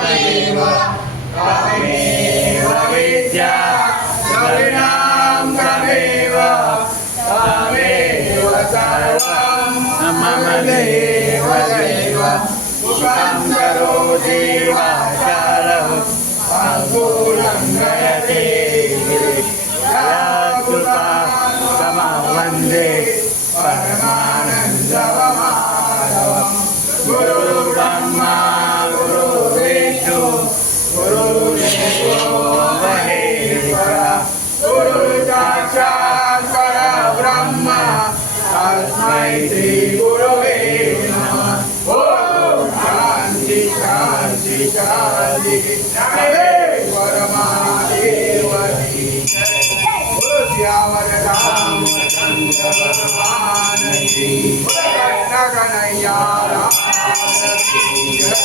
तदेव तमेव विद्या द्रविणां तमेव तमेव सर्वं मम देव देव सुखं करोति वाचालं अनुकूलं गयते कृपा वन्दे परमानन्दमाधवं गुरुर्ब्रह्मा गुरुर्विष्णु गुरुर्देवो महेश्वरः गुरुर्साक्षात् परब्रह्म तस्मै श्रीगुरवे नमः। ॐ शान्ति शान्ति शान्ति जय परमादेव की जय। श्यावर रामचंद्र भगवान की जय। कन्हैया लाल की जय।